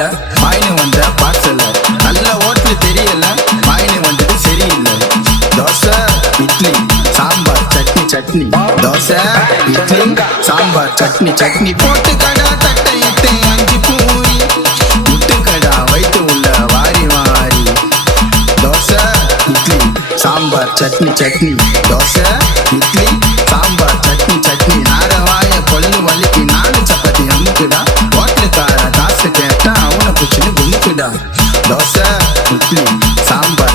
தெரியல வாயினு வந்த பார்சல்ல நல்ல ஹோட்டல் தெரியல வாயினு வந்தது சரியில்லை. தோசை இட்லி சாம்பார் சட்னி சட்னி தோசை இட்லி சாம்பார் சட்னி சட்னி போட்டு கடா தட்டை இட்டு 5 பூரி முட்டு கடா வைத்து உள்ள வாரி வாரி தோசை இட்லி சாம்பார் சட்னி சட்னி தோசை இட்லி சாம்பார் சட்னி சட்னி நாரவாய கொல்லு வலிக்கு 4 சப்பாத்தி அமுக்குடா ஹோட்டலுக்கார காசு கேட்டா அவனை பிடிச்சின்னு குமுக்குடா. தோசை இட்லி சாம்பார்